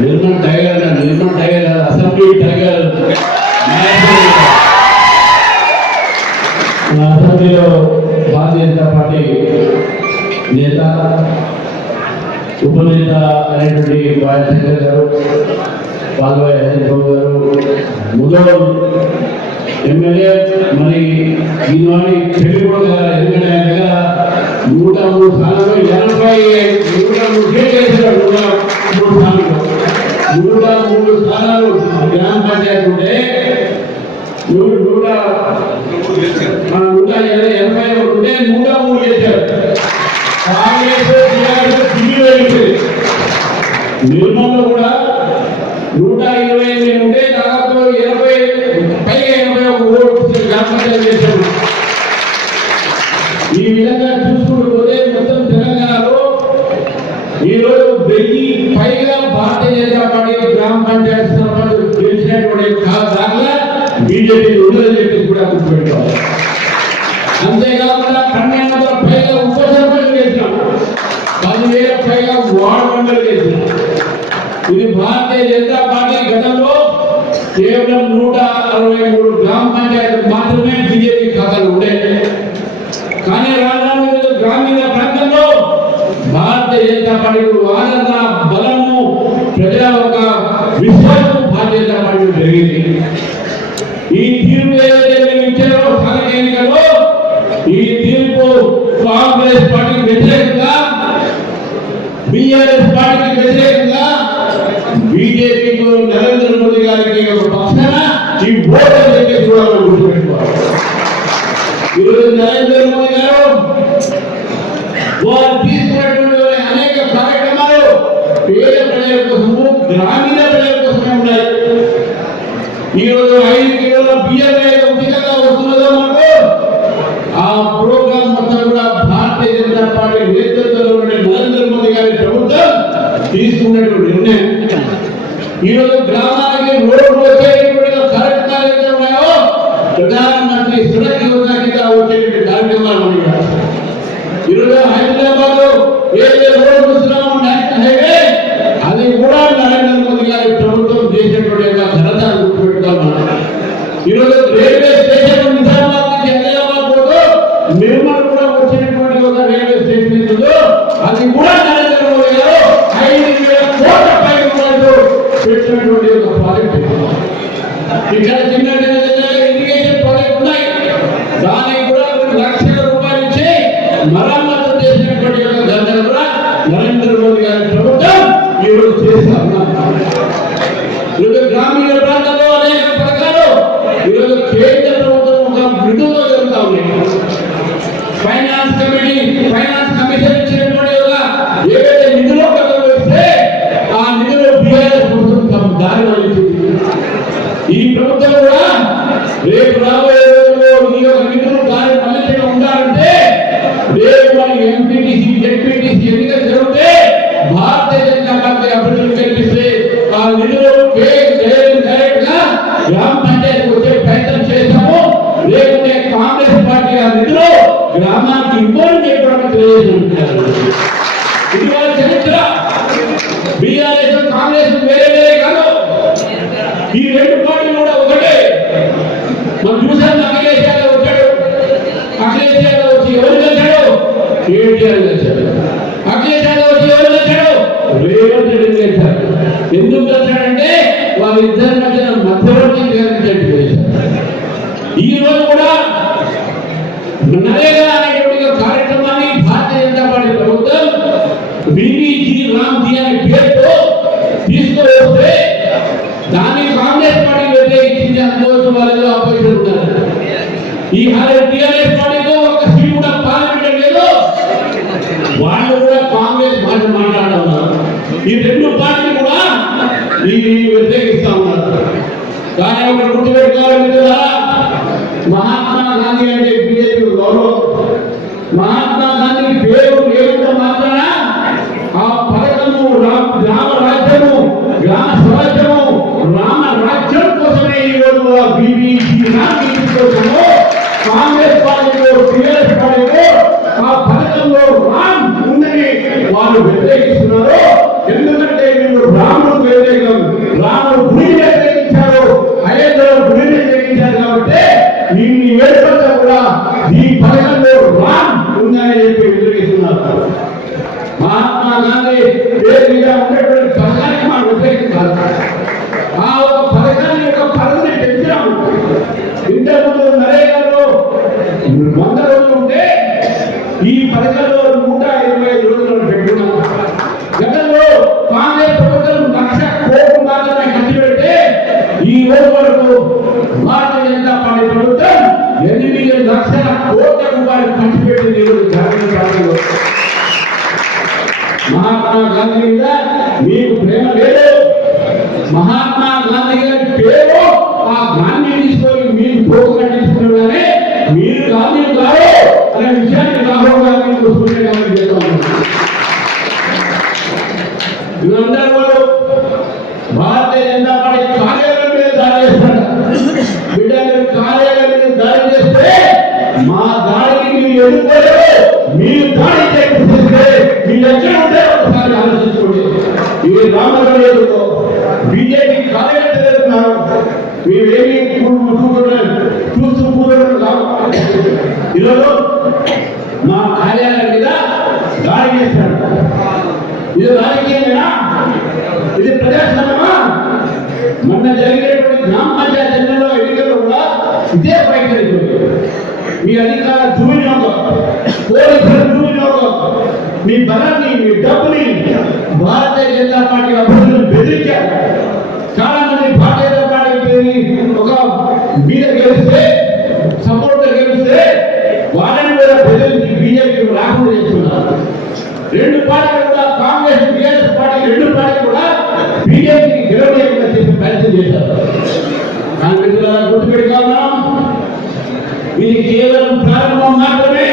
Nirmal tiger Nirmal tiger assembly tiger అసెంబ్లీలో Bharatiya Janata party నేత ఉపనేత అనేటువంటి బాల శంకర్ గారు పాల్వాయి హరిబాబు గారు ముదోల్ ఎమ్మెల్యే మరి ఈనాడు పెళ్ళి కూడా ఎందుకంటే ఆయన దగ్గర నూట మూడు స్థానాలు ఎనభై నూట సీట్లు వేసాడు నూట మూడు స్థానాలు నూట మూడు స్థానాలు గ్రామ పంచాయతీ ఉంటే నూట నూట ఎనభై ఉంటే నూట మూడు చేశారు. ఉందని చెప్పి గుర్తుపెట్టుకోవాలి. అంతేకాకుండా పన్నెండు వందల పైగా ఉప సర్పంచ్ చేసినాం. పదివేల పైగా వార్డు మెంబర్లు చేసినాం. ఇది భారతీయ జనతా పార్టీ గతంలో కేవలం నూట అరవై మూడు గ్రామ పంచాయతీలు మాత్రమే బీజేపీ ఖాతాలు ఉండేవి. కానీ రాజధాని గ్రామీణ ప్రాంతంలో భారతీయ జనతా పార్టీ ఆనంద బలము ప్రజల ఒక విశ్వాసం భారతీయ జనతా పార్టీ జరిగింది ఈ బిఆర్ఎస్ పార్టీకి వ్యతిరేకంగా బీజేపీకి నరేంద్ర మోదీ గారికి ఒక పక్షాన ఈ ఓటు అని చెప్పి చూడాలని గుర్తుపెట్టుకోవాలి ఈరోజు నరేంద్ర మోదీ గారు తీసుకున్నటువంటి నిర్ణయం ఈరోజు గ్రామానికి రోడ్డు ఇది వాళ్ళ చరిత్ర బీఆర్ఎస్ కాంగ్రెస్ వేరే వేరే కాదు ఈ రెండు పార్టీలు కూడా ఒకటే మనం చూసాం అఖిలేష్ యాదవ్ వచ్చాడు అఖిలేష్ యాదవ్ వచ్చి ఎవరు కలిశాడు కేటీఆర్ కలిశాడు అఖిలేష్ యాదవ్ వచ్చి ఎవరు కలిశాడు రేవంత్ రెడ్డి కలిశాడు ఎందుకు కలిశాడంటే వాళ్ళిద్దరి మధ్యన మధ్యవర్తి ఈ రోజు కూడా నరేగా వాళ్ళు కూడా కాంగ్రెస్ భాష మాట్లాడుతున్నారు. ఈ రెండు పార్టీలు కూడా ఇది వ్యతిరేకిస్తా ఉన్నారు. కానీ ఒకటి గుర్తుపెట్టుకోవాలి మిత్రులారా మహాత్మా గాంధీ అంటే బీజేపీ గౌరవం. మహాత్మా గాంధీ పేరు లేకుండా మాత్రాన ఆ పథకము గ్రామ రాజ్యము గ్రామ స్వరాజ్యము రామ రాజ్యం కోసమే ఈ రోజు బీబీసీ కోసము కాంగ్రెస్ పార్టీలో టీఆర్ఎస్ పార్టీలో ఆ పథకంలో రామ వాళ్ళు వ్యతిరేకిస్తున్నారో ఎందుకంటే మీరు రాముడు వ్యతిరేకం రాముడు గుడిని వ్యతిరేకించారు. అయోధ్యలో గుడిని వ్యతిరేకించారు కాబట్టి దీన్ని ఏర్పడితే కూడా ఈ పథకంలో రామ్ ఉందని చెప్పి వ్యతిరేకిస్తున్నారు. మహాత్మా గాంధీ పేరు మీద ఉన్నటువంటి భారతీయ జనతా పార్టీ ప్రభుత్వం ఎనిమిది లక్షల కోట్ల రూపాయలు ఖర్చు పెట్టింది జాతీయ పార్టీలో మహాత్మా గాంధీ మీద మీకు ప్రేమ లేదు. మహాత్మా గాంధీ గారి పేరు ఆ గాంధీ తీసుకొని మీరు పోకు కట్టించుకున్నాడని మీరు గాంధీ కాదు అనే విషయాన్ని రాహుల్ గాంధీ చూసుకుంటే గాంధీ మీరేమి చూస్తూ కూర్చోవడం ఈరోజు మా కార్యాలయం మీద దాడి చేస్తారు ఇది రాజకీయమేనా ఇది ప్రజాస్వామ్యమా మొన్న జరిగినటువంటి గ్రామ పంచాయతీ ఎన్నికల్లో ఎన్నికల్లో కూడా ఇదే పైకి మీ అధికార దుర్వినియోగం పోలీసుల దుర్వినియోగం మీ బలాన్ని మీ డబ్బుని భారతీయ జనతా పార్టీ అభ్యర్థులను బెదిరించారు ఒక మీద గెలిస్తే సపోర్ట్ గెలిస్తే వాళ్ళని కూడా ప్రజలకి బీజేపీ రాకుండా చేస్తున్నారు. రెండు పార్టీలు కూడా కాంగ్రెస్ టీఆర్ఎస్ పార్టీ రెండు పార్టీలు కూడా బీజేపీకి గెలవలేకుండా చేసే ప్రయత్నం చేశారు. కాంగ్రెస్ గుర్తుపెట్టుకున్నాం ఇది కేవలం ప్రారంభం మాత్రమే.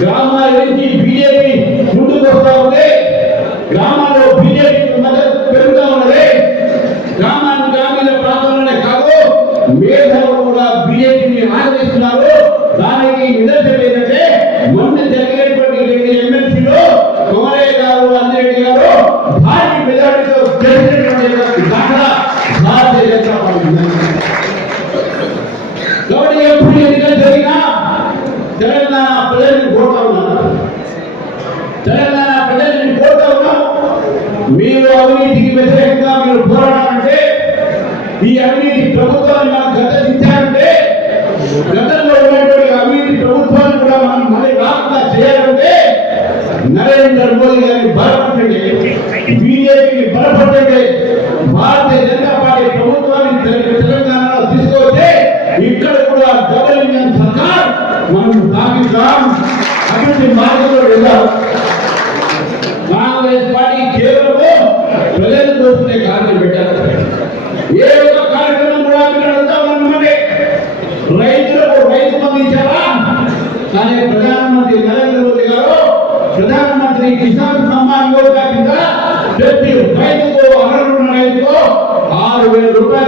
గ్రామాల నుంచి బీజేపీ ముందుకు వస్తా ఉంటే గ్రామాల్లో బీజేపీ ఈ అవినీతి ప్రభుత్వాన్ని మనం గద్దెదించాలంటే గతంలో ఉన్నటువంటి అవినీతి ప్రభుత్వాన్ని కూడా మనం మళ్ళీ రాకుండా చేయాలంటే నరేంద్ర మోదీ గారిని బలపడండి బీజేపీని బలపడండి భారతీయ జనతా పార్టీ ప్రభుత్వాన్ని తెలంగాణలో తీసుకొస్తే ఇక్కడ కూడా డబుల్ ఇంజన్ సర్కార్ మనం స్థాపిద్దాం. అభివృద్ధి మార్గంలో వెళ్దాం. కాంగ్రెస్ పార్టీ కేవలము ప్రజలు దోచుకునే కార్యం పెట్టారు ఏ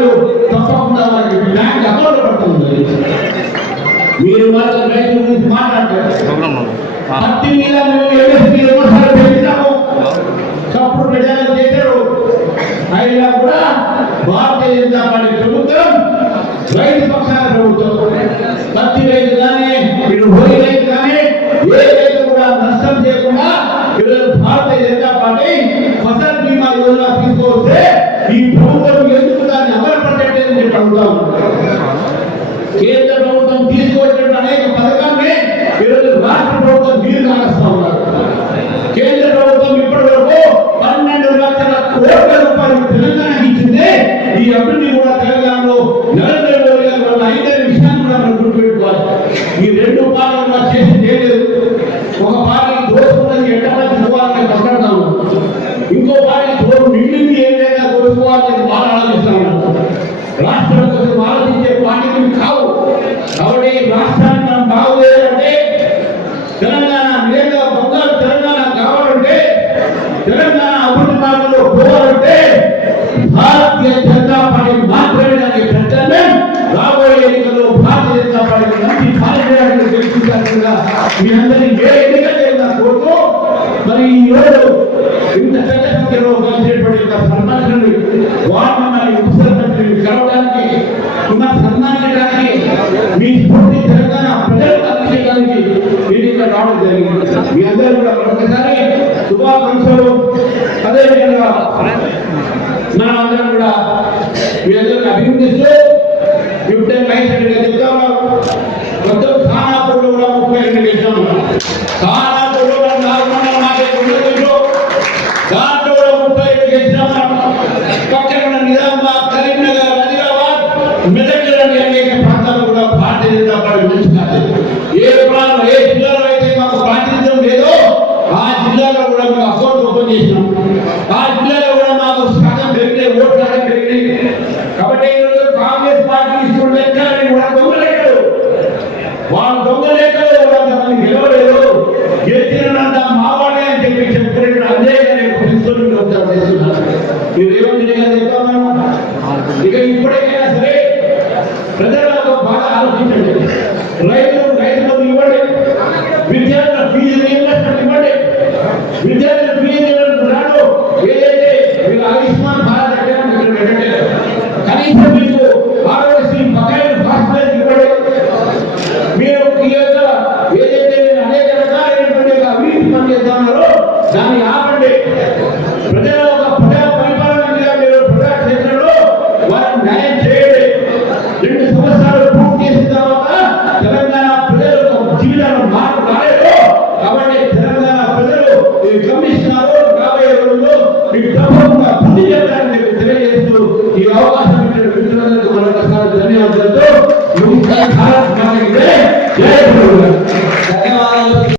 రూపాయలు తప్పకుండా వారికి బ్యాంక్ అకౌంట్ పడుతుంది మీరు మాత్రం రైతుల గురించి మాట్లాడతారు. పత్తి మీద మేము ఎంఎస్పీ ఎన్నోసార్లు తప్పుడు ప్రచారం చేశారు. అయినా కూడా భారతీయ జనతా పార్టీ తెలంగాణలో గెలవడానికి ఉన్న సన్మానించడానికి మీ పూర్తి తెలంగాణ ప్రజలకు అందించడానికి నేను ఇక్కడ రావడం జరిగింది. మీ అందరూ కూడా ఒకసారి శుభాకాంక్షలు. అదేవిధంగా మనం అందరం కూడా మీ అందరిని అభినందిస్తూ ఇప్పుడే మైసెట్గా చెప్తా ఉన్నాం మొత్తం ఖానాపూర్లో కూడా ముప్పై రెండు వేసాం ఖానా విద్యార్థులు ఫ్రీ చేయడం రాడు ఏదైతే మీకు ఆయుష్మాన్ భారత్ అంటే ఇక్కడ పెట్టలేదు. కనీసం మీకు ఆరోగ్యశ్రీ పక్కన హాస్పిటల్ ఇవ్వడం మీరు ఈ యొక్క ఏదైతే నేను అనేక రకాలైనటువంటి అవినీతి పని చేస్తున్నారో దాన్ని ఆపండి. ప్రజల ఒక ప్రజా పరిపాలనగా రెండు సంవత్సరాలు పూర్తి చేసిన తర్వాత